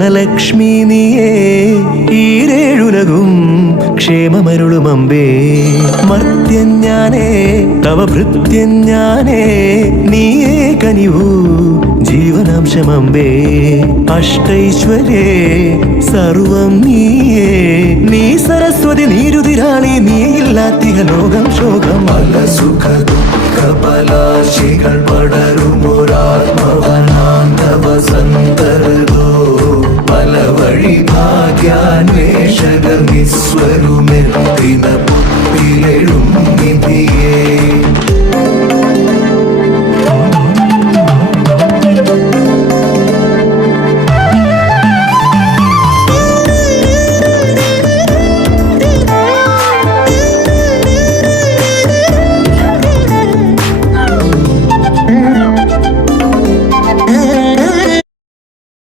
ധനലക്ഷ്മി നീയേ ഈരേഴുലകും ക്ഷേമമരുളുമമ്പേ മർത്യൻ ഞാനേ തവ ഭൃത്യൻ ഞാനേ നീയേ കനിവൂ ജീവനാംശമമ്പേ അഷ്ടൈശ്വര്യേ സർവം നീയേ നീ സരസ്വതി നീരുതിരാളി നീയില്ലാത്തിക ലോകം ശോകം പല സുഖ ദുഃഖ പലാശികൾ പടരുമൊരാത്മവനാന്തവ സന്തരതോ പല വഴി ഭാഗ്യാന്വേഷകർ നിസ്വരുമെത്തിന പുത്തിലെഴും